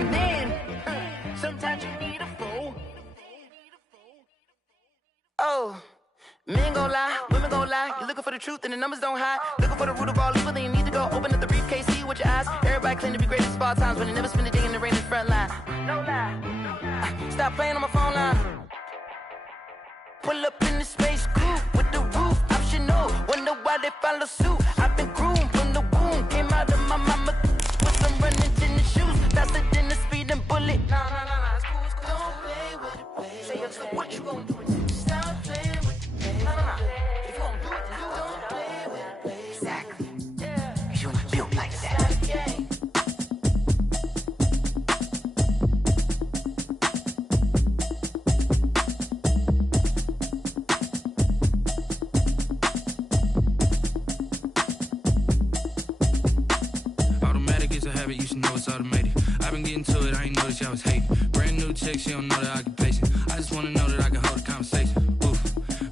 And then, sometimes you need a fool. Oh, men gon' lie, women gon' lie. You're looking for the truth and the numbers don't hide. Looking for the root of all evil, then you need to go open up the briefcase, see with your eyes. Everybody claim to be greatest of all times, but they never spend a day in the rain in the front line. No lie. Stop playing on my phone line. Pull up in the space coupe with the roof optional. Wonder why they follow suit. I've been groomed from the womb. Came out of my mama with some running tennis shoes. Faster than the speeding bullet. Nah, it's cool, it's cool. Don't play with it, baby. Say, so what you gonna do with it? Stop playing with it, baby. Nah. If you gonna do it, then don't play with it, baby. Exactly. Yeah. You ain't built like that. You should know it's automated. I've been getting to it, I ain't noticed y'all was hating. Brand new chick, she don't know the occupation. I just wanna know that I can hold a conversation. Oof,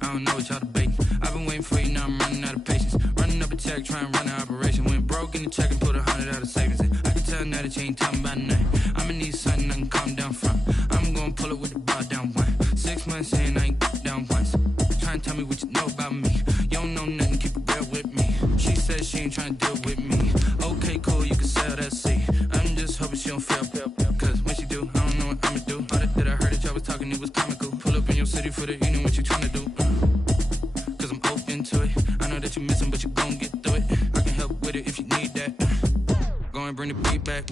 I don't know what y'all debating. I've been waiting for you, now I'm running out of patience. Running up a check, trying to run an operation. Went broke in the check and put 100 out of savings in. I can tell now that you ain't talking about nothing. I'ma need something I can calm down from. I'm gonna pull it with the bar down one. 6 months in, I ain't down once. Trying to tell me what you know about me. You don't know nothing, keep it real with me. She says she ain't trying to deal with me. Okay, cool, you can sell that seat. I'm just hoping she don't fail, cause when she do, I don't know what I'ma do. All that I heard that y'all was talking, it was comical. Pull up in your city for the evening, what you tryna do? Cause I'm open to it. I know that you missing, but you gon' get through it. I can help with it if you need that. Go and bring the beat back.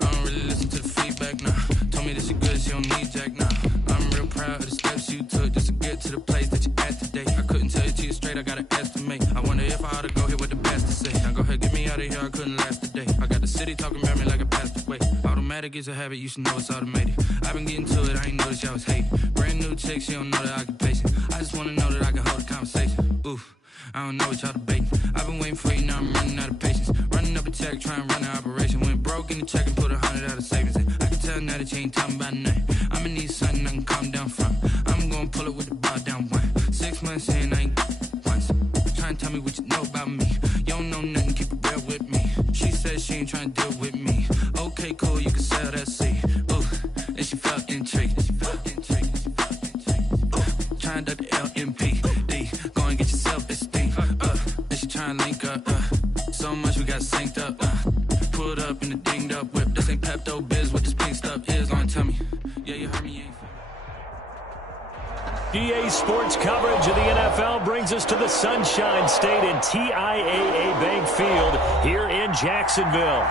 I don't really listen to the feedback, nah. Told me that she good, she don't need jack, nah. I'm real proud of the steps you took just to get to the place that you at today. I couldn't tell you to you straight, I gotta estimate. I wonder if I ought to go here with the best to say. Now go ahead, get me out of here, I couldn't last a day. I got the city talking about me like I passed away. Automatic is a habit, you should know it's automated. I've been getting to it, I ain't noticed y'all was hating. Brand new chick, she don't know the occupation. I just wanna know that I can hold a conversation. Oof, I don't know what y'all debating. I've been waiting for you, now I'm running out of patience. Running up a check, trying to run an operation. Went broke in the check and put 100 out of savings in. I can tell now that you ain't talking about nothing. I'ma need something I can calm down from. I'm gonna pull it with the bar down one. 6 months in, I ain't once. Trying to tell me what you know about me. You don't know nothing, keep it real with me. She says she ain't trying to deal with me. Okay, cool, you can sell that seat. Ooh, and she felt intrigued. Trying to duck the LMPD. Go and get your self-esteem. And she trying to link up. So much we got synced up. Pulled up in the dinged up whip. This ain't Pepto-Biz, what this pink stuff is. Gonna tell me. Yeah, you heard me, you ain't. EA Sports coverage of the NFL brings us to the Sunshine State in TIAA Bank Field here in Jacksonville.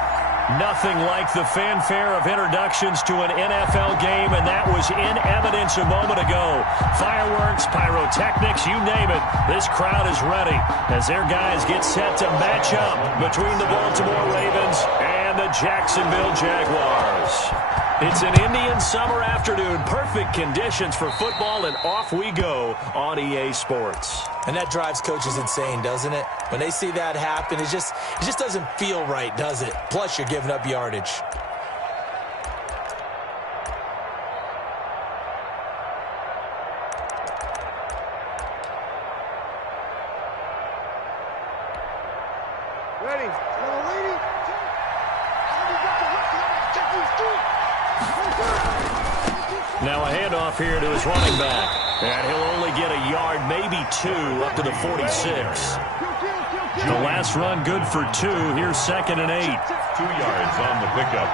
Nothing like the fanfare of introductions to an NFL game, and that was in evidence a moment ago. Fireworks, pyrotechnics, you name it. This crowd is ready as their guys get set to match up between the Baltimore Ravens and the Jacksonville Jaguars. It's an Indian summer afternoon, perfect conditions for football, and off we go on EA Sports. And that drives coaches insane, doesn't it? When they see that happen, it just doesn't feel right, does it? Plus, you're giving up yardage. Ready. Now a handoff here to his running back. And he'll only get a yard, maybe two, up to the 46. The last run good for 2. Here's 2nd and 8. 2 yards on the pickup.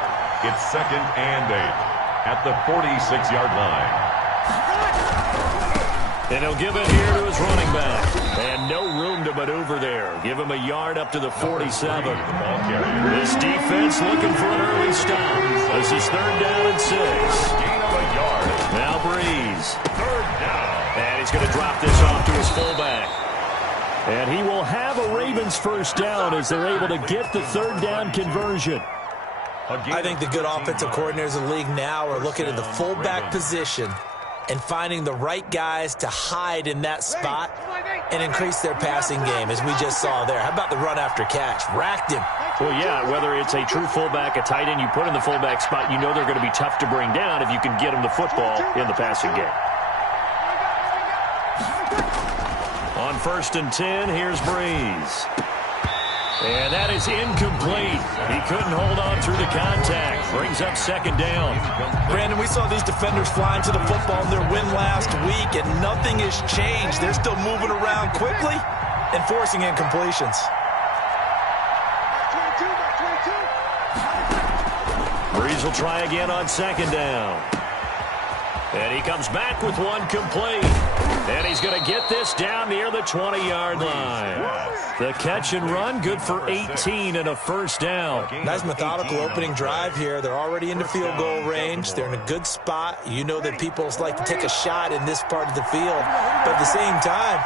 It's 2nd and 8 at the 46-yard line. And he'll give it here to his running back. And no room to maneuver there. Give him a yard up to the 47. This defense looking for an early stop. This is 3rd down and 6. Gain of a yard. Now Breeze. 3rd down. And he's going to drop this off to his fullback. And he will have a Ravens first down as they're able to get the 3rd down conversion. I think the good offensive coordinators in the league now are looking at the fullback position and finding the right guys to hide in that spot and increase their passing game, as we just saw there. How about the run after catch? Racked him. Well, yeah, whether it's a true fullback, a tight end you put in the fullback spot, you know they're going to be tough to bring down if you can get them the football in the passing game. On 1st and 10, here's Breeze. And that is incomplete. He couldn't hold on through the contact. Brings up second down. Brandon, we saw these defenders flying to the football in their win last week, and nothing has changed. They're still moving around quickly and forcing incompletions. Breeze will try again on second down. And he comes back with one complete. And he's going to get this down near the 20-yard line. The catch and run, good for 18 and a first down. Nice methodical opening drive here. They're already into field goal range. They're in a good spot. You know that people like to take a shot in this part of the field. But at the same time,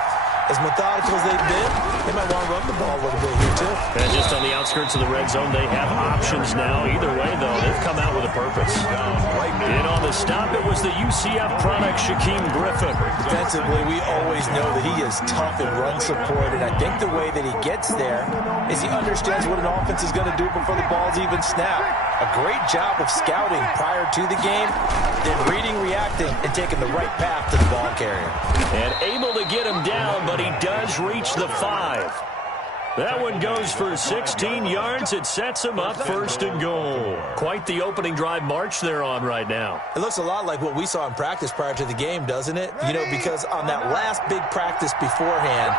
as methodical as they've been, they might want to run the ball a little bit here, too. And just on the outskirts of the red zone, they have options now. Either way, though, they've come out with a purpose. In on the stop, it was the UCF product, Shaquem Griffin. Defensively, we always know that he is tough in run support, and I think the way that he gets there is he understands what an offense is going to do before the ball's even snapped. A great job of scouting prior to the game, then reading, reacting, and taking the right path to the ball carrier. And able to get him down, but he does reach the 5. That one goes for 16 yards. It sets him up first and goal. Quite the opening drive march they're on right now. It looks a lot like what we saw in practice prior to the game, doesn't it? You know, because on that last big practice beforehand,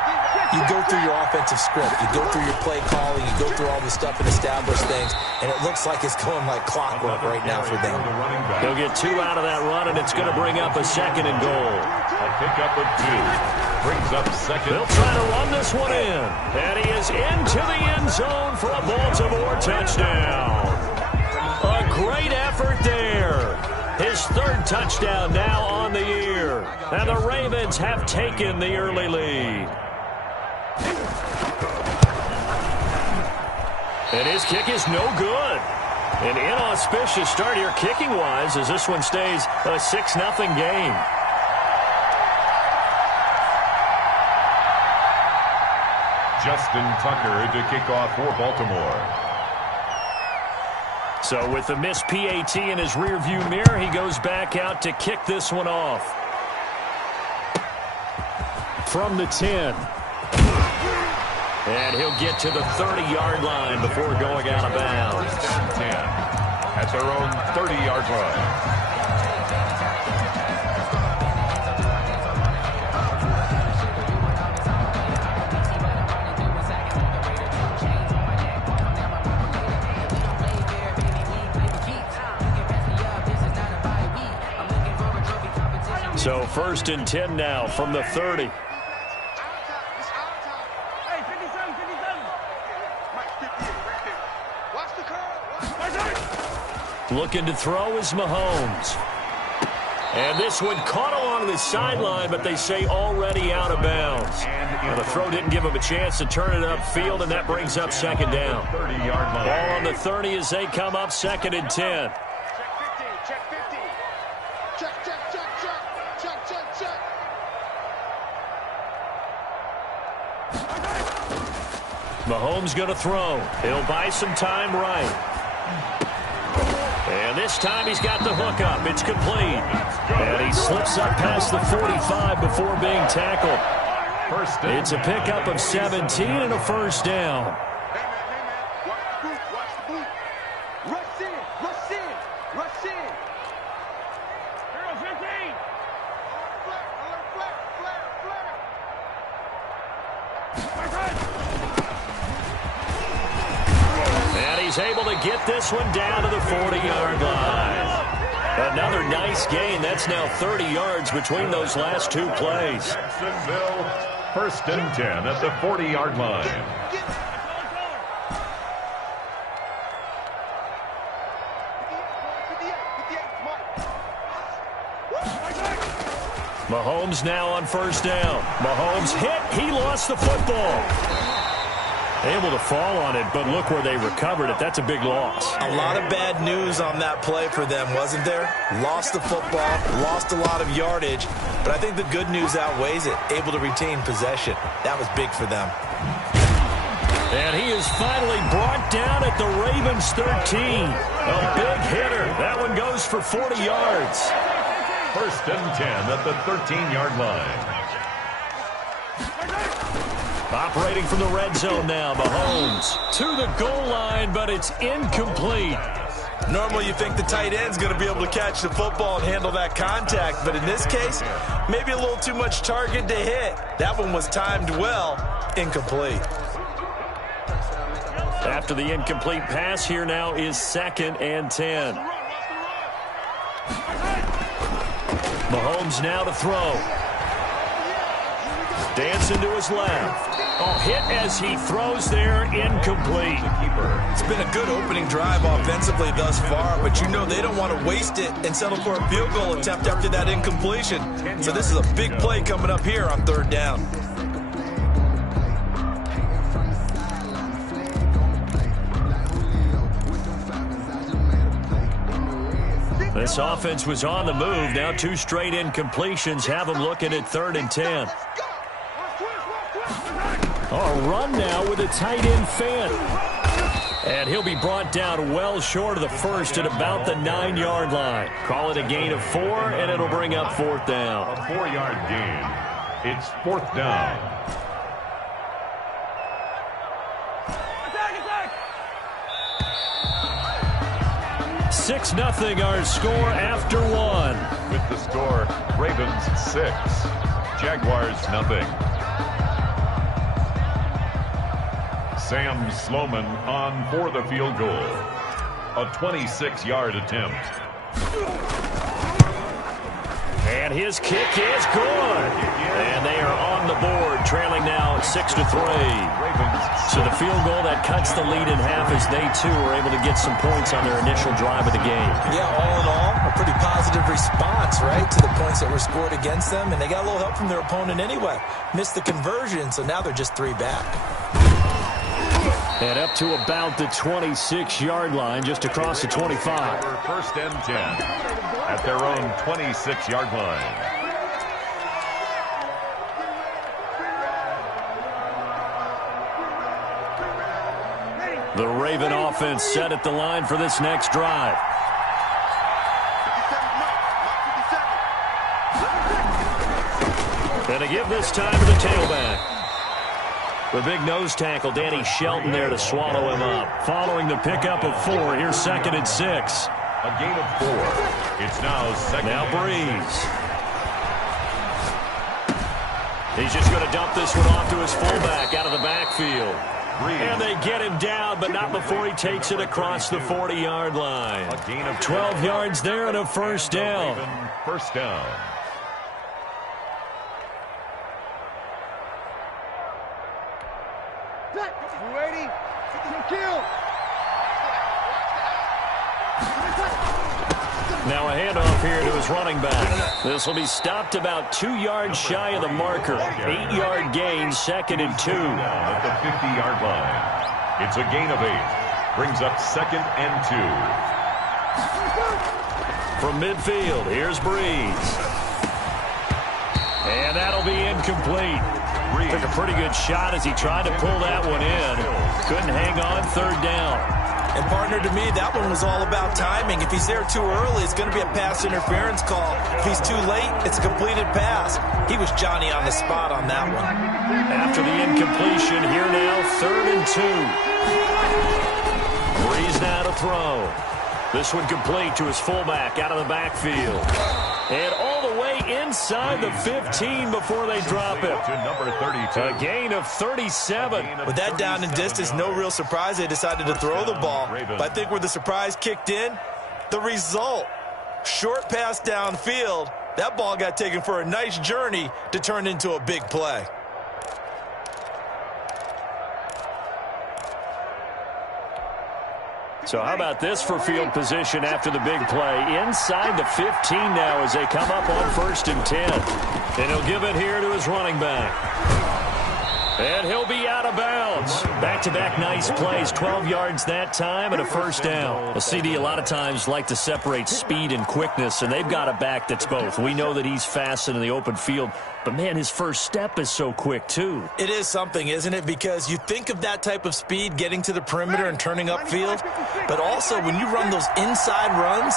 you go through your offensive script. You go through your play calling. You go through all the stuff and establish things. And it looks like it's going like clockwork right now for them. He'll get 2 out of that run, and it's going to bring up a second and goal. A pickup of 2. Brings up second. They'll try to run this one in. And he is into the end zone for a Baltimore touchdown. A great effort there. His 3rd touchdown now on the year. And the Ravens have taken the early lead. And his kick is no good. An inauspicious start here kicking-wise as this one stays a 6-0 game. Justin Tucker to kick off for Baltimore. So with the missed PAT in his rearview mirror, he goes back out to kick this one off. From the 10. And he'll get to the 30-yard line before going out of bounds. 10 at their own 30-yard line. So 1st and 10 now from the 30. Looking to throw is Mahomes. And this one caught along the sideline, but they say already out of bounds. Now the throw didn't give him a chance to turn it upfield, and that brings up second down. Ball on the 30 as they come up 2nd and 10. Mahomes going to throw. He'll buy some time right. And this time he's got the hook up. It's complete. And he slips up past the 45 before being tackled. It's a pickup of 17 and a first down. Able to get this one down to the 40-yard line. Another nice gain. That's now 30 yards between those last 2 plays. Jacksonville, 1st and 10 at the 40-yard line. Mahomes now on 1st down. Mahomes hit. He lost the football. Able to fall on it, but look where they recovered it. That's a big loss. A lot of bad news on that play for them, wasn't there? Lost the football, lost a lot of yardage, but I think the good news outweighs it. Able to retain possession. That was big for them. And he is finally brought down at the Ravens 13. A big hitter. That one goes for 40 yards. 1st and 10 at the 13-yard line. Operating from the red zone now, Mahomes to the goal line, but it's incomplete. Normally you think the tight end's going to be able to catch the football and handle that contact, but in this case, maybe a little too much target to hit. That one was timed well, incomplete. After the incomplete pass, here now is 2nd and 10. Mahomes now to throw. Dancing to his left. Oh, hit as he throws there, incomplete. It's been a good opening drive offensively thus far, but you know they don't want to waste it and settle for a field goal attempt after that incompletion. So this is a big play coming up here on 3rd down. This offense was on the move. Now 2 straight incompletions have them looking at 3rd and 10. Oh, a run now with a tight end fan. And he'll be brought down well short of the first at about the 9-yard line. Call it a gain of 4, and it'll bring up 4th down. A 4-yard gain. It's 4th down. Attack! 6-0 our score after 1. With the score, Ravens 6, Jaguars 0. Sam Sloman on for the field goal. A 26-yard attempt. And his kick is good. And they are on the board, trailing now 6-3. So the field goal that cuts the lead in half as they, too, were able to get some points on their initial drive of the game. Yeah, all in all, a pretty positive response, right, to the points that were scored against them. And they got a little help from their opponent anyway. Missed the conversion, so now they're just 3 back. And up to about the 26-yard line, just across the 25. 1st and 10 at their own 26-yard line. The Raven offense set at the line for this next drive. And a give this time to the tailback. The big nose tackle, Danny Shelton, there to swallow him up. Following the pickup of 4, here's 2nd and 6. A gain of 4. It's now 2nd. Now Breeze. He's just going to dump this one off to his fullback out of the backfield. And they get him down, but not before he takes it across the 40-yard line. A gain of 12 yards there and a 1st down. 1st down. Now a handoff here to his running back. This will be stopped about 2 yards shy of the marker. 8-yard gain, 2nd and 2. At the 50-yard line. It's a gain of 8. Brings up 2nd and 2. From midfield, here's Breeze. And that'll be incomplete. Took a pretty good shot as he tried to pull that one in. Couldn't hang on, 3rd down. And, partner, to me, that one was all about timing. If he's there too early, it's going to be a pass interference call. If he's too late, it's a completed pass. He was Johnny on the spot on that one. After the incompletion, here now, 3rd and 2. Breeze now to throw. This one complete to his fullback out of the backfield. And all the way inside the 15 before they drop it. To number 32. A gain of 37. With that down and distance, no real surprise they decided to throw the ball. But I think where the surprise kicked in, the result. Short pass downfield. That ball got taken for a nice journey to turn into a big play. So how about this for field position after the big play? Inside the 15 now as they come up on 1st and 10. And he'll give it here to his running back. And he'll be out of bounds. Back-to-back nice plays, 12 yards that time and a 1st down. A CD a lot of times like to separate speed and quickness, and they've got a back that's both. We know that he's fast in the open field, but, man, his first step is so quick, too. It is something, isn't it? Because you think of that type of speed getting to the perimeter and turning upfield, but also when you run those inside runs,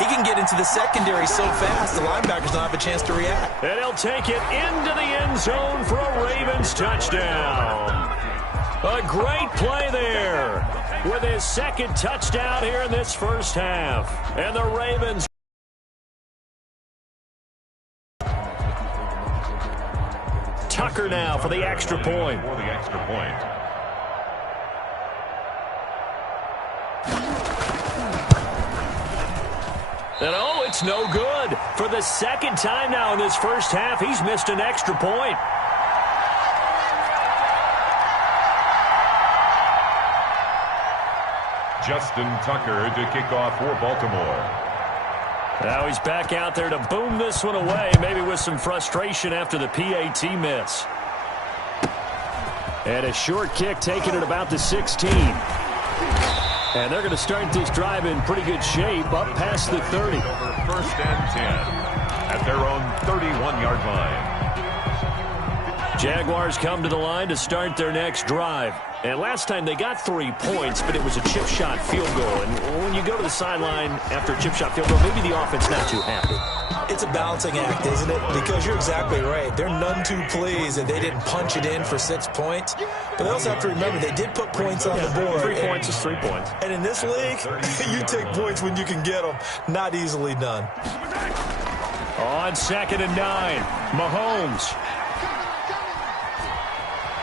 He can get into the secondary so fast, the linebackers don't have a chance to react. And he'll take it into the end zone for a Ravens touchdown. A great play there with his second touchdown here in this first half. And the Ravens. Tucker now for the extra point. For the extra point. And oh, it's no good. For the second time now in this first half, he's missed an extra point. Justin Tucker to kick off for Baltimore. Now he's back out there to boom this one away, maybe with some frustration after the PAT miss. And a short kick taken at about the 16. And they're going to start this drive in pretty good shape, up past the 30. Over first and 10 at their own 31-yard line. Jaguars come to the line to start their next drive. And last time they got 3 points, but it was a chip shot field goal. And when you go to the sideline after a chip shot field goal, maybe the offense not too happy. It's a balancing act, isn't it? Because you're exactly right. They're none too pleased that they didn't punch it in for 6 points. But they also have to remember they did put points on the board. 3 points is 3 points. And in this league, you take points when you can get them. Not easily done. On 2nd and 9, Mahomes.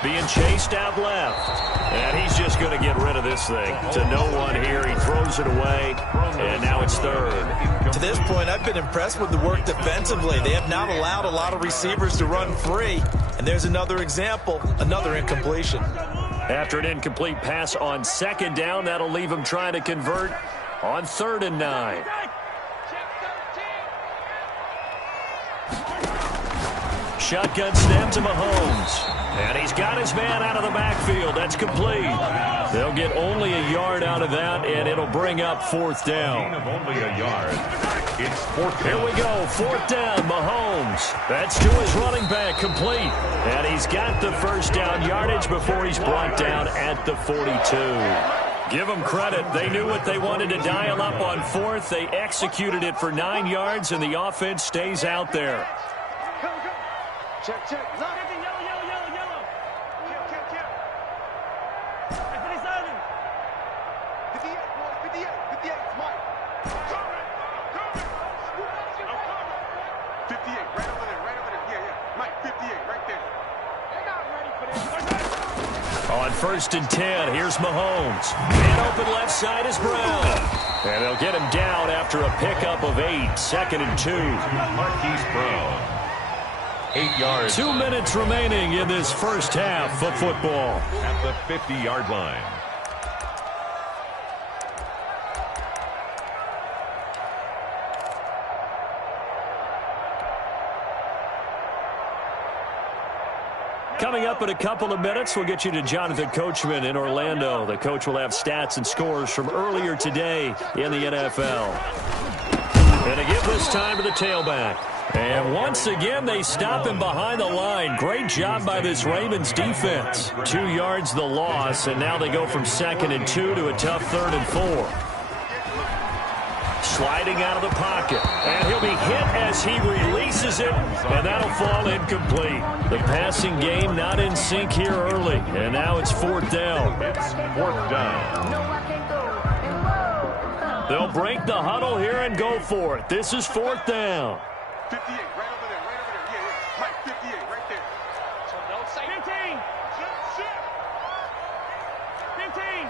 Being chased out left. And he's just going to get rid of this thing. To no one here. He throws it away. And now it's 3rd. To this point, I've been impressed with the work defensively. They have not allowed a lot of receivers to run free. And there's another example, another incompletion. After an incomplete pass on 2nd down, that'll leave him trying to convert on 3rd and 9. Shotgun snap to Mahomes. And he's got his man out of the backfield. That's complete. They'll get only a yard out of that, and it'll bring up 4th down. Gain of only a yard. It's 4th down. Here we go, 4th down, Mahomes. That's to his running back, complete. And he's got the first down yardage before he's brought down at the 42. Give them credit. They knew what they wanted to dial up on 4th. They executed it for 9 yards, and the offense stays out there. Check. Yellow. Kill. 58, Mike. Coming. 58, right over there. Yeah. Mike, 58, right there. They're not ready for this. On 1st and 10, here's Mahomes. And open left side is Brown. And they'll get him down after a pickup of 8. 2nd and 2. Marquise Brown. 8 yards. 2 minutes remaining in this first half of football. At the 50-yard line. Coming up in a couple of minutes, we'll get you to Jonathan Coachman in Orlando. The coach will have stats and scores from earlier today in the NFL. And to give this time to the tailback. And once again, they stop him behind the line. Great job by this Ravens defense. 2 yards the loss, and now they go from 2nd and 2 to a tough 3rd and 4. Sliding out of the pocket. And he'll be hit as he releases it, and that'll fall incomplete. The passing game not in sync here early, and now it's 4th down. It's 4th down. They'll break the huddle here and go for it. This is 4th down. 58, right over there. Yeah. Mike, 58, right there. So don't say 15. Shit. 15.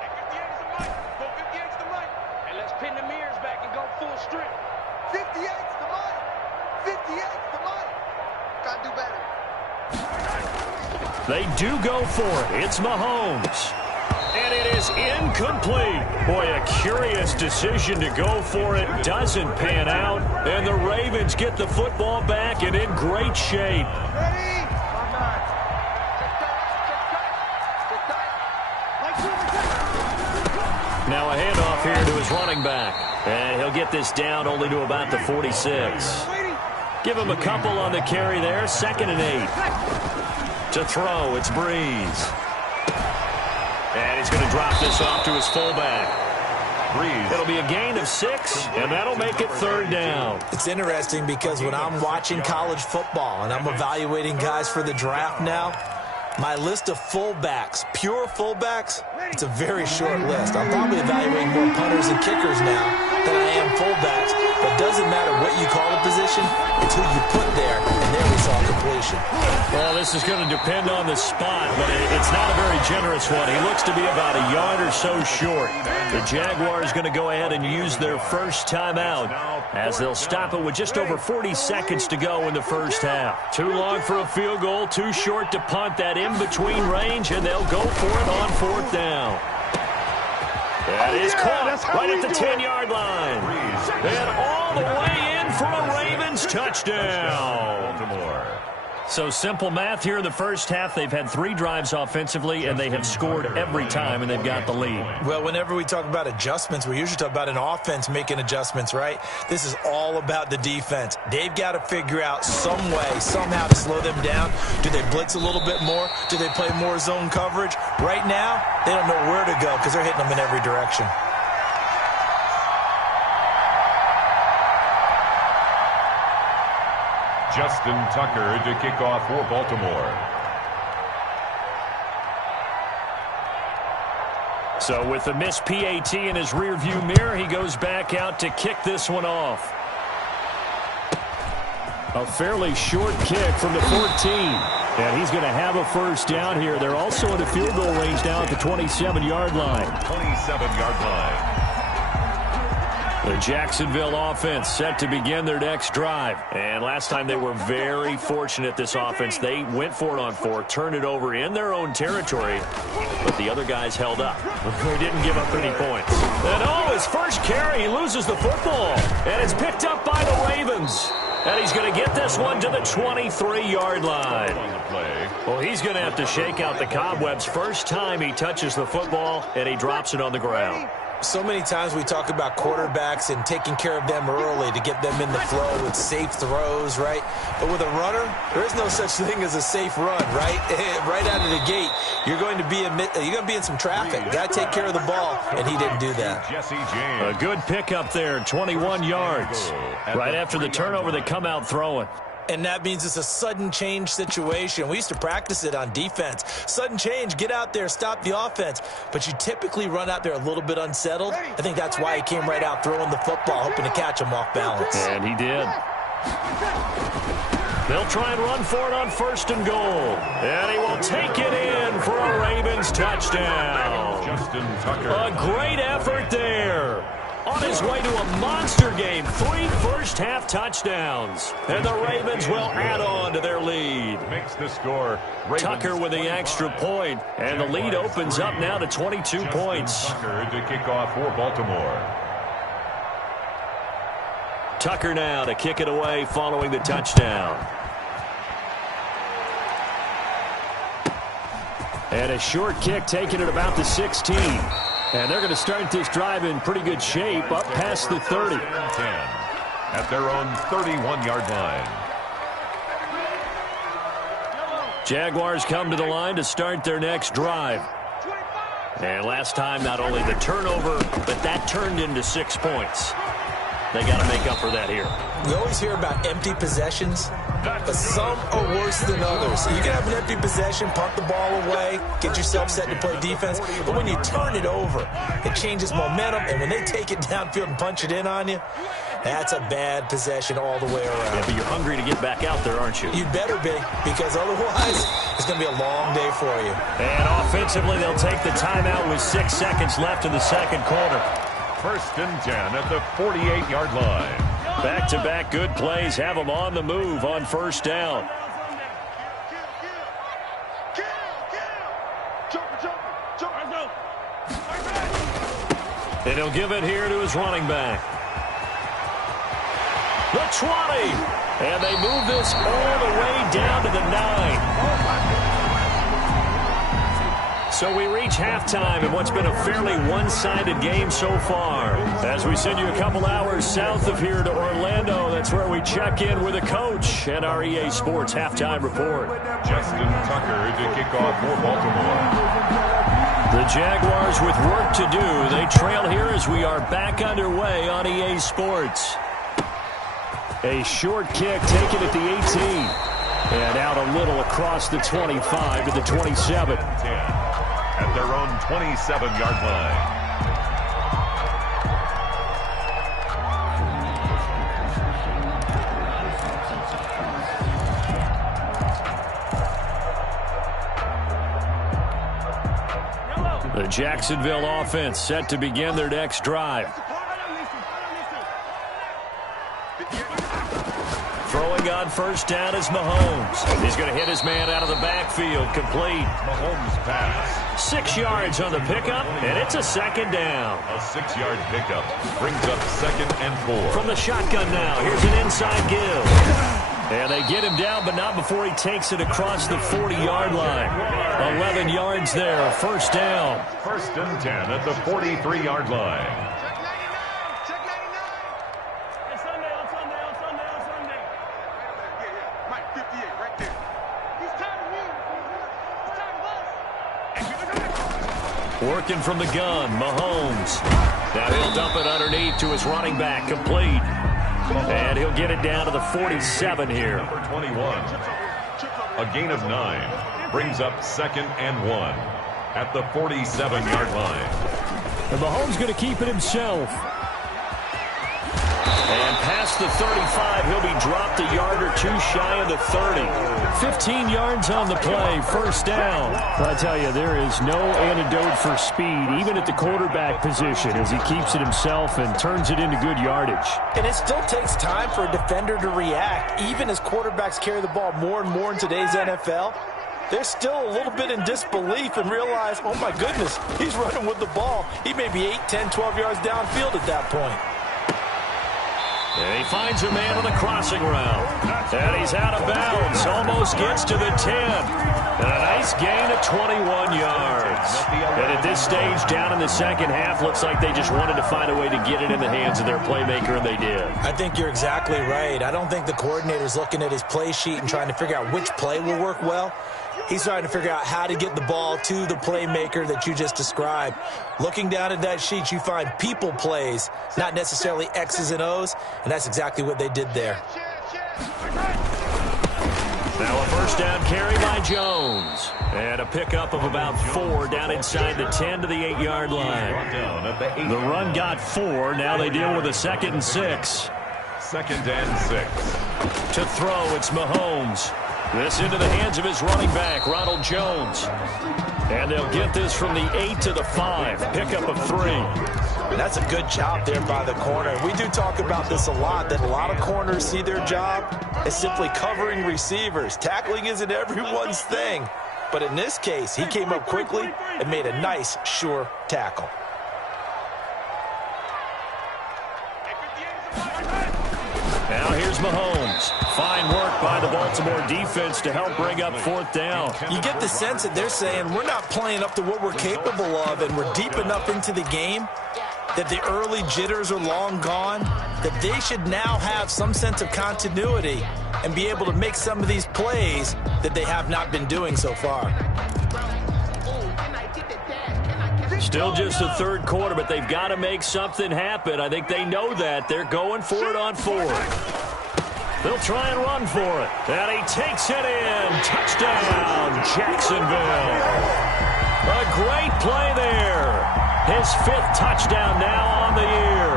Hey, 58's the Mike. Go 58's the Mike. And let's pin the mirrors back and go full strength. 58's the Mike. 58's the Mike. Gotta do better. They do go for it. It's Mahomes. And it is incomplete. Boy, a curious decision to go for it. Doesn't pan out. And the Ravens get the football back and in great shape. Ready? Now a handoff here to his running back. And he'll get this down only to about the 46. Give him a couple on the carry there. 2nd and 8. To throw, it's Breeze. And he's going to drop this off to his fullback. It'll be a gain of 6, and that'll make it 3rd down. It's interesting because when I'm watching college football and I'm evaluating guys for the draft now, my list of fullbacks, pure fullbacks, it's a very short list. I'm probably evaluating more punters and kickers now than I am fullbacks. But it doesn't matter what you call a position, it's who you put there, and there we saw completion. Well, this is going to depend on the spot, but it's not a very generous one. He looks to be about a yard or so short. The Jaguars going to go ahead and use their first timeout as they'll stop it with just over 40 seconds to go in the first half. Too long for a field goal, too short to punt that in-between range, and they'll go for it on 4th down. That is caught right at the 10-yard line. And all the way in for a Ravens touchdown. So simple math here in the first half. They've had 3 drives offensively, and they have scored every time, and they've got the lead. Well, whenever we talk about adjustments, we usually talk about an offense making adjustments, right? This is all about the defense. They've got to figure out some way, somehow to slow them down. Do they blitz a little bit more? Do they play more zone coverage? Right now, they don't know where to go because they're hitting them in every direction. Justin Tucker to kick off for Baltimore. So with the missed PAT in his rearview mirror, he goes back out to kick this one off. A fairly short kick from the 14. And he's going to have a first down here. They're also in the field goal range now at the 27-yard line. 27-yard line. The Jacksonville offense set to begin their next drive. And last time they were very fortunate, this offense. They went for it on 4, turned it over in their own territory, but the other guys held up. They didn't give up any points. And his first carry, he loses the football. And it's picked up by the Ravens. And he's going to get this one to the 23-yard line. Well, he's going to have to shake out the cobwebs. First time he touches the football, and he drops it on the ground. So many times we talk about quarterbacks and taking care of them early to get them in the flow with safe throws, right? But with a runner, there is no such thing as a safe run, right? Right out of the gate, you're going to be in some traffic. You got to take care of the ball, and he didn't do that. A good pickup there, 21 yards. Right after the turnover, they come out throwing. And that means it's a sudden change situation. We used to practice it on defense. Sudden change, get out there, stop the offense. But you typically run out there a little bit unsettled. I think that's why he came right out throwing the football, hoping to catch him off balance. And he did. They'll try and run for it on 1st and goal. And he will take it in for a Ravens touchdown. Justin Tucker. A great effort there. On his way to a monster game, 3 first-half touchdowns. And the Ravens will add on to their lead. Makes the score. Tucker with the extra point, and the lead opens up now to 22 points. Tucker to kick off for Baltimore. Tucker now to kick it away following the touchdown. And a short kick taken at about the 16. And they're going to start this drive in pretty good shape, up past the 30. 10 at their own 31-yard line. Jaguars come to the line to start their next drive. And last time, not only the turnover, but that turned into 6 points. They got to make up for that here. We always hear about empty possessions, but some are worse than others. You can have an empty possession, punt the ball away, get yourself set to play defense, but when you turn it over, it changes momentum, and when they take it downfield and punch it in on you, that's a bad possession all the way around. Yeah, but you're hungry to get back out there, aren't you? You'd better be, because otherwise it's going to be a long day for you. And offensively, they'll take the timeout with 6 seconds left in the second quarter. 1st and 10 at the 48-yard line. Back-to-back good plays have them on the move on 1st down. And he'll give it here to his running back. The 20. And they move this all the way down to the 9. So we reach halftime in what's been a fairly one-sided game so far. As we send you a couple hours south of here to Orlando, that's where we check in with a coach at our EA Sports Halftime Report. Justin Tucker to kick off for Baltimore. The Jaguars with work to do. They trail here as we are back underway on EA Sports. A short kick taken at the 18. And out a little across the 25 to the 27. At their own 27-yard line. The Jacksonville offense set to begin their next drive. Throwing on first down is Mahomes. He's going to hit his man out of the backfield. Complete. Mahomes pass. 6 yards on the pickup, and it's a second down. A 6-yard pickup brings up 2nd and 4. From the shotgun now, here's an inside give. And they get him down, but not before he takes it across the 40-yard line. 11 yards there, first down. 1st and 10 at the 43-yard line. Check 99. It's Sunday, on Sunday. Yeah. Mike, 58, right there. He's tired of me. He's tired of us. Working from the gun, Mahomes. Now he'll dump it underneath to his running back, complete. And he'll get it down to the 47 here. Number 21. A gain of 9 brings up 2nd and 1 at the 47-yard line. And Mahomes going to keep it himself. And past the 35, he'll be dropped a yard or two shy of the 30. 15 yards on the play, first down. But I tell you, there is no antidote for speed, even at the quarterback position, as he keeps it himself and turns it into good yardage. And it still takes time for a defender to react, even as quarterbacks carry the ball more and more in today's NFL. They're still a little bit in disbelief and realize, oh my goodness, he's running with the ball. He may be 8, 10, 12 yards downfield at that point. And he finds a man on the crossing route. And he's out of bounds. Almost gets to the 10. And a nice gain of 21 yards. And at this stage, down in the second half, looks like they just wanted to find a way to get it in the hands of their playmaker, and they did. I think you're exactly right. I don't think the coordinator's looking at his play sheet and trying to figure out which play will work well. He's trying to figure out how to get the ball to the playmaker that you just described. Looking down at that sheet, you find people plays, not necessarily X's and O's, and that's exactly what they did there. Now a first down carry by Jones. And a pickup of about 4 down inside the 10 to the 8-yard line. The run got 4. Now they deal with a 2nd and 6. 2nd and 6. To throw, it's Mahomes. This into the hands of his running back, Ronald Jones. And they'll get this from the 8 to the 5. Pickup of 3. And that's a good job there by the corner. We do talk about this a lot, that a lot of corners see their job as simply covering receivers. Tackling isn't everyone's thing. But in this case, he came up quickly and made a nice, sure tackle. Now here's Mahomes. Fine work by the Baltimore defense to help bring up 4th down. You get the sense that they're saying we're not playing up to what we're capable of, and we're deep enough into the game that the early jitters are long gone, that they should now have some sense of continuity and be able to make some of these plays that they have not been doing so far. Still just the 3rd quarter, but they've got to make something happen. I think they know that. They're going for it on 4th. They'll try and run for it. And he takes it in. Touchdown, Jacksonville. A great play there. His 5th touchdown now on the year.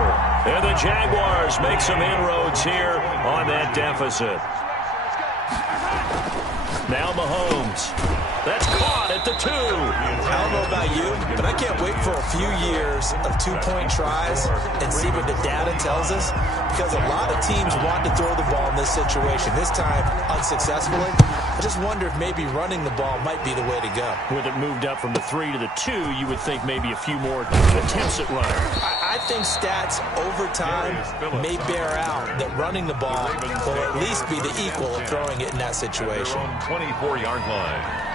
And the Jaguars make some inroads here on that deficit. Now Mahomes. That's caught at the 2. I don't know about you, but I can't wait for a few years of 2-point tries and see what the data tells us, because a lot of teams want to throw the ball in this situation. This time, unsuccessfully. I just wonder if maybe running the ball might be the way to go. With it moved up from the 3 to the 2, you would think maybe a few more attempts at running. I think stats over time may bear out that running the ball will at least be the equal of throwing it in that situation. 24-yard line.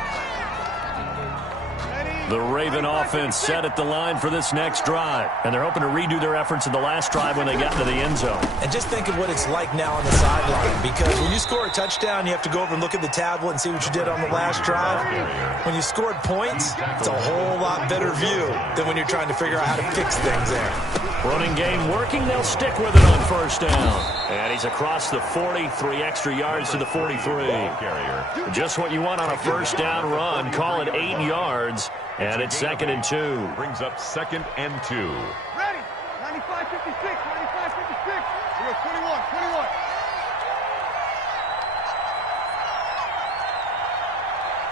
The Raven offense set at the line for this next drive. And they're hoping to redo their efforts in the last drive when they got into the end zone. And just think of what it's like now on the sideline. Because when you score a touchdown, you have to go over and look at the tablet and see what you did on the last drive. When you scored points, it's a whole lot better view than when you're trying to figure out how to fix things there. Running game working. They'll stick with it on first down. And he's across the 40, 3 extra yards to the 43. Just what you want on a first down run. Call it 8 yards. And it's 2nd and 2. Brings up 2nd and 2. Ready. 95-56. 95-56. We go 21.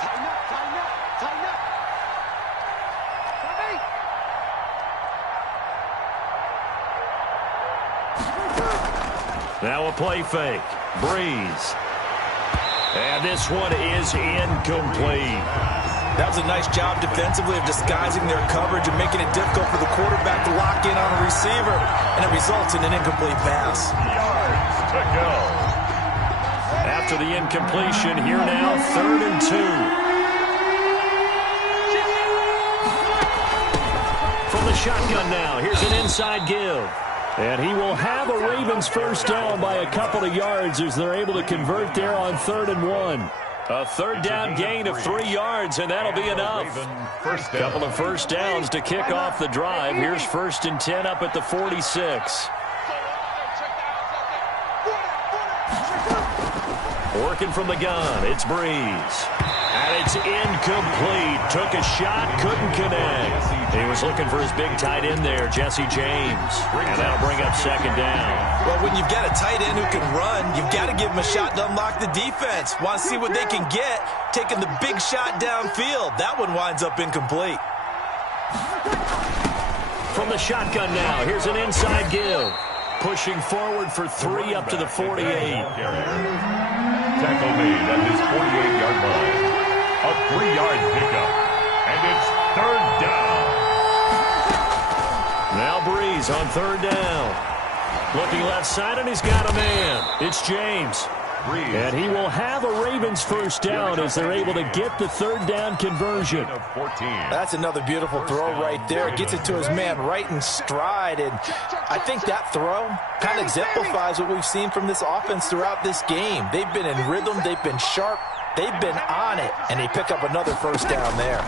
Tighten up. Now a play fake. Breeze. And this one is incomplete. That was a nice job defensively of disguising their coverage and making it difficult for the quarterback to lock in on a receiver. And it results in an incomplete pass. Yards to go. After the incompletion, here now, 3rd and 2. From the shotgun now, here's an inside give. And he will have a Ravens first down by a couple of yards as they're able to convert there on 3rd and 1. A third down gain of 3 yards, and that'll be enough. A couple of first downs to kick off the drive. Here's 1st and 10 up at the 46. Working from the gun, it's Breeze. And it's incomplete. Took a shot, couldn't connect. He was looking for his big tight end there, Jesse James. And that'll bring up 2nd down. Well, when you've got a tight end who can run, you've got to give him a shot to unlock the defense. Want to see what they can get, taking the big shot downfield. That one winds up incomplete. From the shotgun now, here's an inside give. Pushing forward for 3 up to the 48. Tackle made at his 48-yard line. A 3-yard pickup. And it's 3rd down. Now Breeze on 3rd down. Looking left side, and he's got a man. It's James. And he will have a Ravens first down as they're able to get the 3rd down conversion. That's another beautiful throw right there. Gets it to his man right in stride. And I think that throw kind of exemplifies what we've seen from this offense throughout this game. They've been in rhythm. They've been sharp. They've been on it. And they pick up another first down there.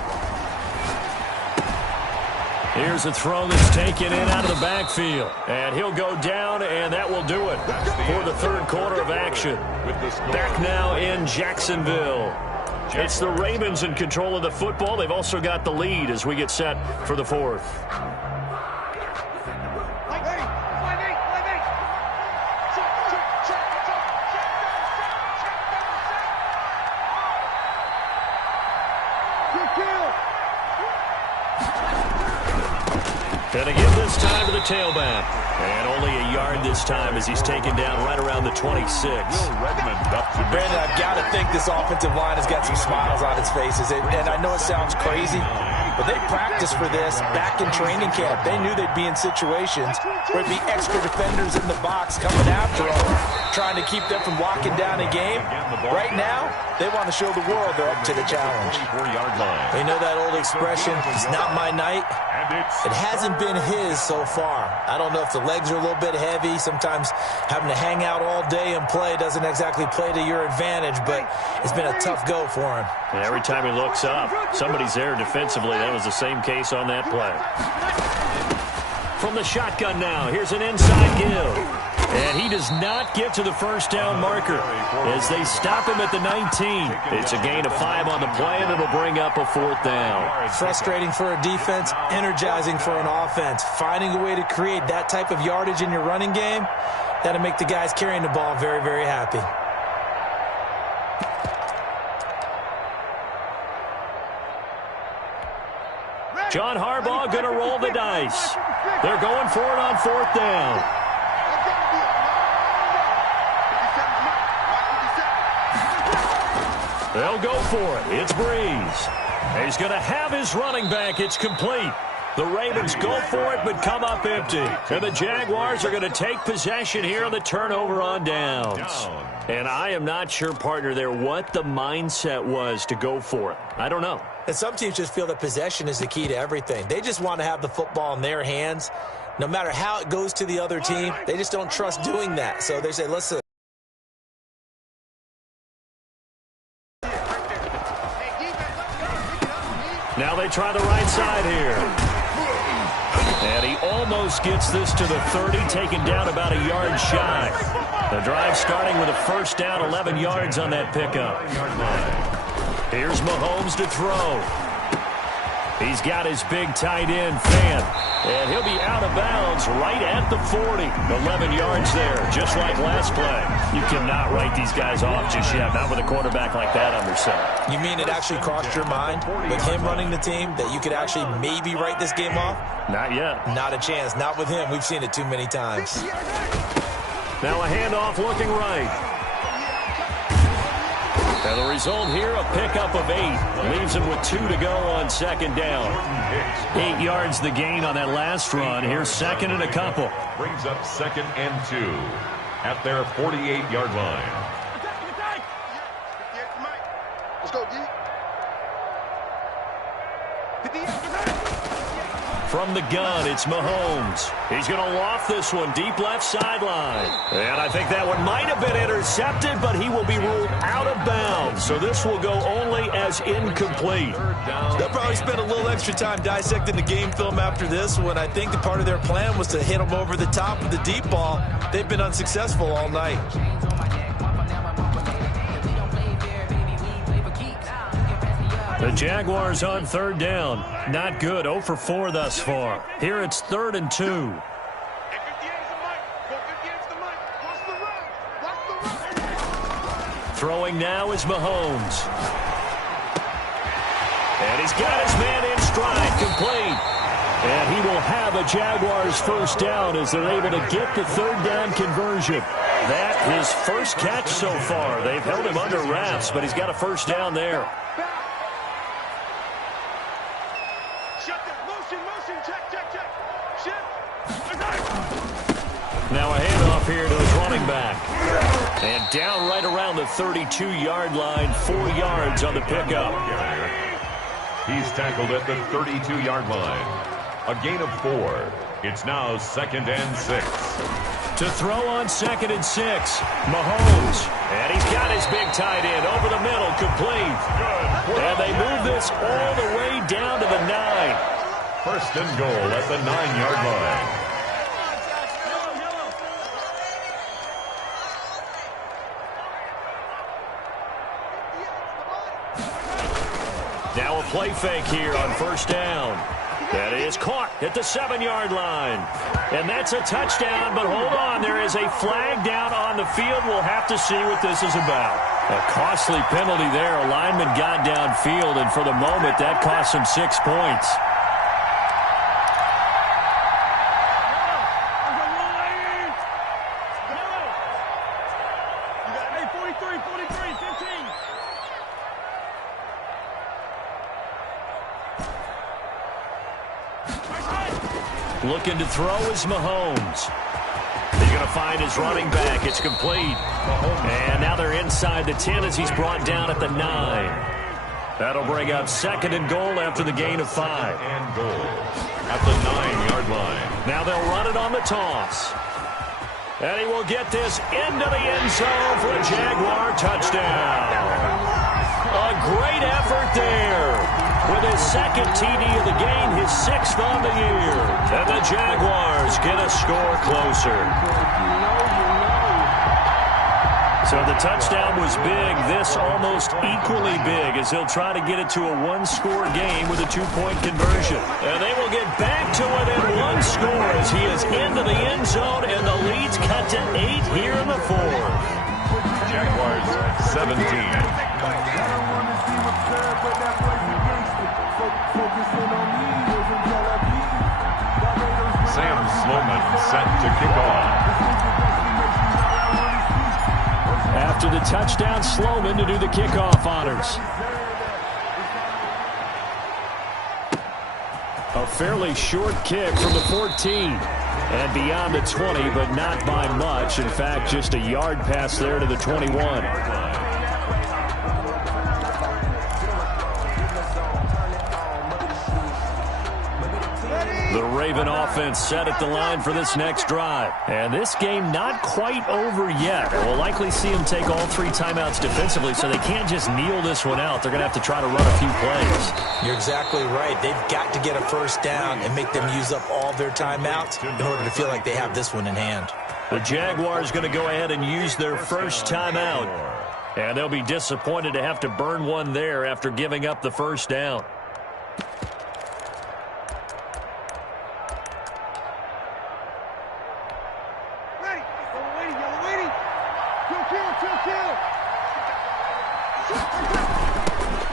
Here's a throw that's taken in out of the backfield. And he'll go down, and that will do it for the 3rd quarter of action. Back now in Jacksonville. It's the Ravens in control of the football. They've also got the lead as we get set for the 4th. Gonna give this time to the tailback. And only a yard this time as he's taken down right around the 26. Brandon, I've got to think this offensive line has got some smiles on its faces. And I know it sounds crazy, but they practiced for this back in training camp. They knew they'd be in situations where it'd be extra defenders in the box coming after them, trying to keep them from locking down a game. Right now, they want to show the world they're up to the challenge. You know that old expression, it's not my night. It hasn't been his so far. I don't know if the legs are a little bit heavy. Sometimes having to hang out all day and play doesn't exactly play to your advantage, but it's been a tough go for him. And every time he looks up, somebody's there defensively. That was the same case on that play. From the shotgun now, here's an inside give. And he does not get to the first down marker as they stop him at the 19. It's a gain of 5 on the play, and it'll bring up a 4th down. Frustrating for a defense, energizing for an offense. Finding a way to create that type of yardage in your running game, that'll make the guys carrying the ball very, very happy. John Harbaugh going to roll the dice. They're going for it on 4th down. They'll go for it. It's Breeze. He's going to have his running back. It's complete. The Ravens go for it, but come up empty. And the Jaguars are going to take possession here on the turnover on downs. And I am not sure, partner, there what the mindset was to go for it. I don't know. And some teams just feel that possession is the key to everything. They just want to have the football in their hands. No matter how it goes to the other team, they just don't trust doing that. So they say, listen. Now they try the right side here. And he almost gets this to the 30, taken down about a yard shy. The drive starting with a first down, 11 yards on that pickup. Here's Mahomes to throw. He's got his big tight end, Fant. And he'll be out of bounds right at the 40. 11 yards there, just like last play. You cannot write these guys off just yet, not with a quarterback like that under center. You mean it actually crossed your mind with him running the team that you could actually maybe write this game off? Not yet. Not a chance. Not with him. We've seen it too many times. Now a handoff looking right. And the result here, a pickup of 8. Leaves him with 2 to go on second down. 8 yards the gain on that last run. Here's second and a couple. Brings up second and 2 at their 48-yard line. Let's go, D. From the gun, it's Mahomes. He's going to loft this one deep left sideline. And I think that one might have been intercepted, but he will be ruled out of bounds. So this will go only as incomplete. They'll probably spend a little extra time dissecting the game film after this when I think the part of their plan was to hit him over the top with the deep ball. They've been unsuccessful all night. The Jaguars on third down. Not good. 0 for 4 thus far. Here it's 3rd and 2. Throwing now is Mahomes. And he's got his man in stride, complete. And he will have a Jaguars first down as they're able to get the third down conversion. That his first catch so far. They've held him under wraps, but he's got a first down there. Now a handoff here to his running back. And down right around the 32-yard line, 4 yards on the pickup. He's tackled at the 32-yard line. A gain of 4. It's now 2nd and 6. To throw on 2nd and 6, Mahomes. And he's got his big tight end over the middle, complete. And they move this all the way down to the 9. First and goal at the 9-yard line. Now a play fake here on first down. That is caught at the 7-yard line. And that's a touchdown, but hold on. There is a flag down on the field. We'll have to see what this is about. A costly penalty there. A lineman got downfield, and for the moment, that cost him 6 points. Looking to throw is Mahomes. He's going to find his running back. It's complete. And now they're inside the 10 as he's brought down at the 9. That'll bring up 2nd and goal after the gain of 5. And goal at the 9-yard line. Now they'll run it on the toss. And he will get this into the end zone for a Jaguar touchdown. A great effort there. With his 2nd TD of the game, his 6th on the year. And the Jaguars get a score closer. So the touchdown was big. This almost equally big as he'll try to get it to a 1-score game with a 2-point conversion. And they will get back to within 1 score as he is into the end zone, and the lead's cut to 8 here in the 4th. Jaguars 17. Sam Sloman set to kick off. After the touchdown, Sloman to do the kickoff honors. A fairly short kick from the 14. And beyond the 20, but not by much. In fact, just a yard pass there to the 21. The Raven offense set at the line for this next drive. And this game not quite over yet. We'll likely see them take all 3 timeouts defensively, so they can't just kneel this one out. They're going to have to try to run a few plays. You're exactly right. They've got to get a first down and make them use up all their timeouts in order to feel like they have this one in hand. The Jaguars going to go ahead and use their first timeout. And they'll be disappointed to have to burn one there after giving up the first down.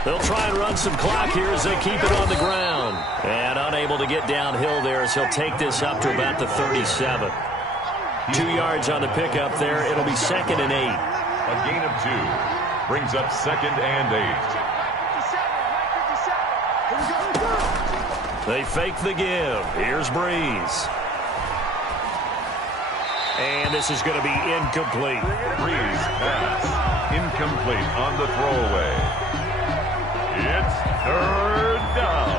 They'll try and run some clock here as they keep it on the ground. And unable to get downhill there as he'll take this up to about the 37. 2 yards on the pickup there. It'll be 2nd and 8. A gain of 2 brings up 2nd and 8. They fake the give. Here's Breeze. And this is going to be incomplete. Breeze pass. Incomplete on the throwaway. It's 3rd down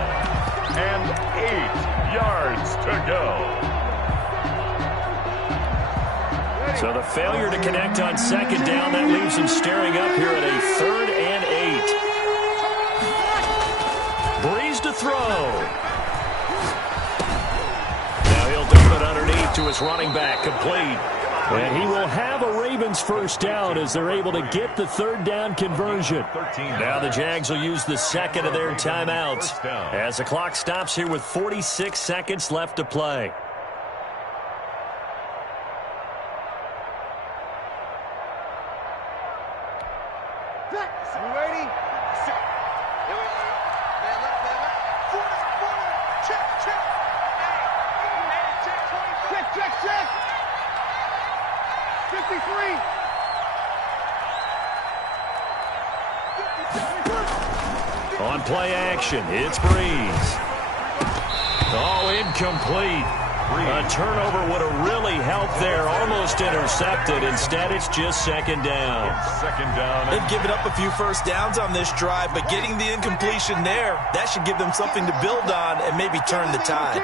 and 8 yards to go. So the failure to connect on 2nd down, that leaves him staring up here at a 3rd and 8. Breeze to throw. Now he'll dump it underneath to his running back, complete. And he will have a Ravens first down as they're able to get the 3rd down conversion. Now the Jags will use the 2nd of their timeouts as the clock stops here with 46 seconds left to play. On play action, it's Breeze. Oh, incomplete. A turnover would have really helped there. Almost intercepted. Instead, it's just 2nd down. They've given up a few first downs on this drive, but getting the incompletion there, that should give them something to build on and maybe turn the tide.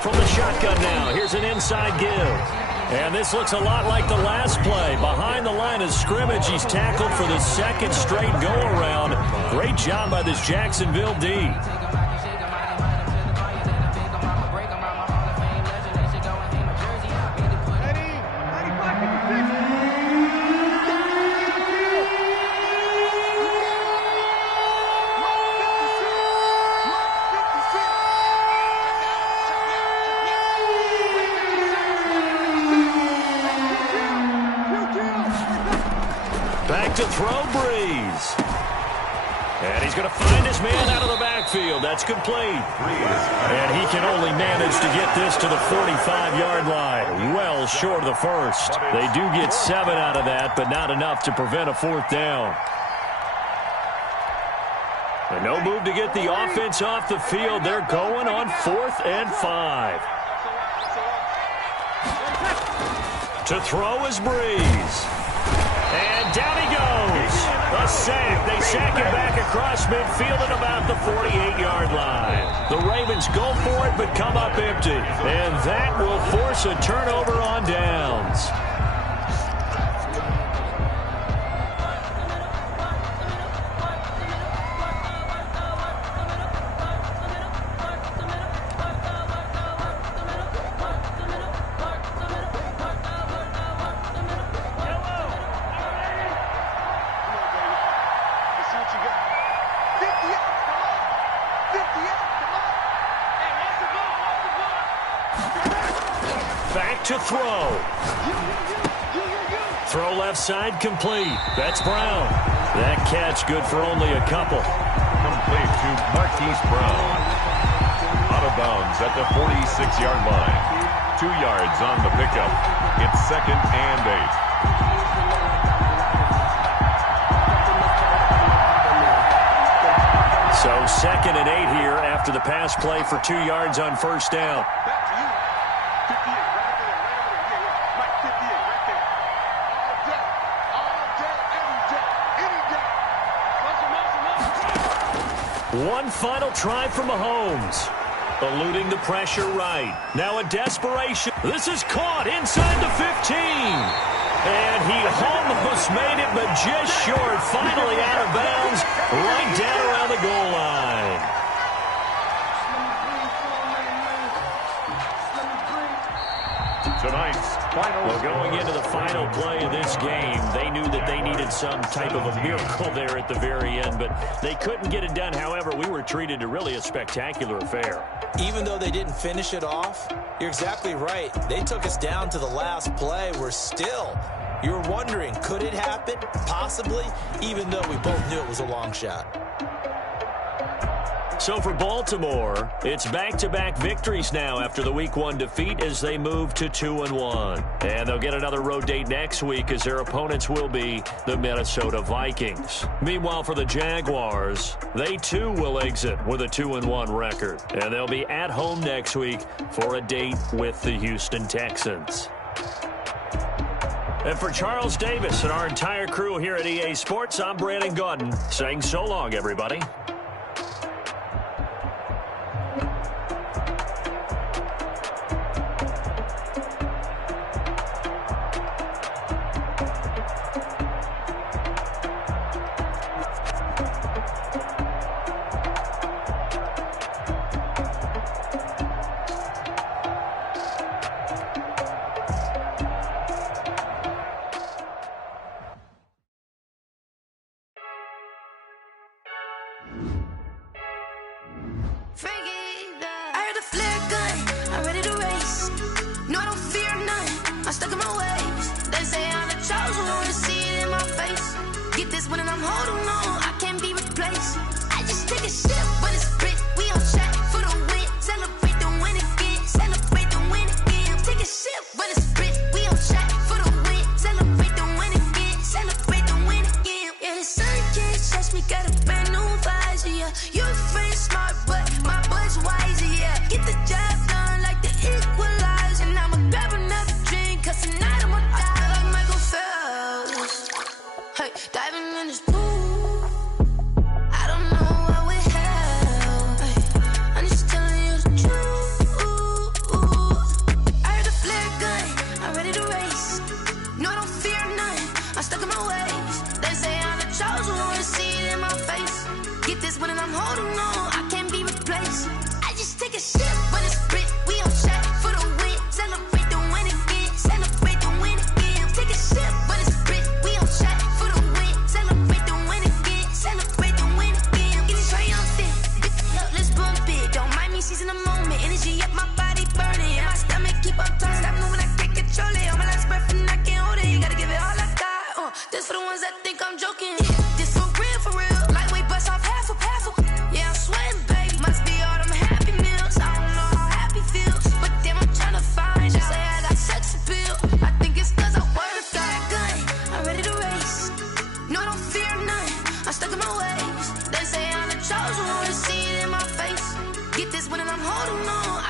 From the shotgun now, here's an inside give. And this looks a lot like the last play. Behind the line of scrimmage, he's tackled for the 2nd straight go-around. Great job by this Jacksonville D. Back to throw, Breeze. And he's going to find his man out of the backfield. That's complete. And he can only manage to get this to the 45-yard line. Well short of the first. They do get 7 out of that, but not enough to prevent a 4th down. And no move to get the offense off the field. They're going on 4th and 5. To throw is Breeze. And down he goes. A sack. They sack him back across midfield at about the 48-yard line. The Ravens go for it but come up empty. And that will force a turnover on downs. Back to throw. Throw left side complete. That's Brown. That catch good for only a couple. Complete to Marquise Brown. Out of bounds at the 46-yard line. 2 yards on the pickup. It's 2nd and 8. So 2nd and 8 here after the pass play for 2 yards on first down. Back to you. 58, right over there, right over there. Yeah. Mike, 58, right there. All day, every day, any day. Muscle. One final try from Mahomes. Eluding the pressure right. Now a desperation. This is caught inside the 15. And he almost made it, but just short. Finally out of bounds, right down around the goal line. Tonight's final. Well, going into the final play of this game, they knew that they needed some type of a miracle there at the very end, but they couldn't get it done. However, we were treated to really a spectacular affair. Even though they didn't finish it off, you're exactly right. They took us down to the last play. You were wondering, could it happen? Possibly, even though we both knew it was a long shot. So for Baltimore, it's back-to-back victories now after the Week 1 defeat as they move to 2-1. And they'll get another road date next week as their opponents will be the Minnesota Vikings. Meanwhile, for the Jaguars, they too will exit with a 2-1 record. And they'll be at home next week for a date with the Houston Texans. And for Charles Davis and our entire crew here at EA Sports, I'm Brandon Gaudin saying so long, everybody. Get this when I'm holding on.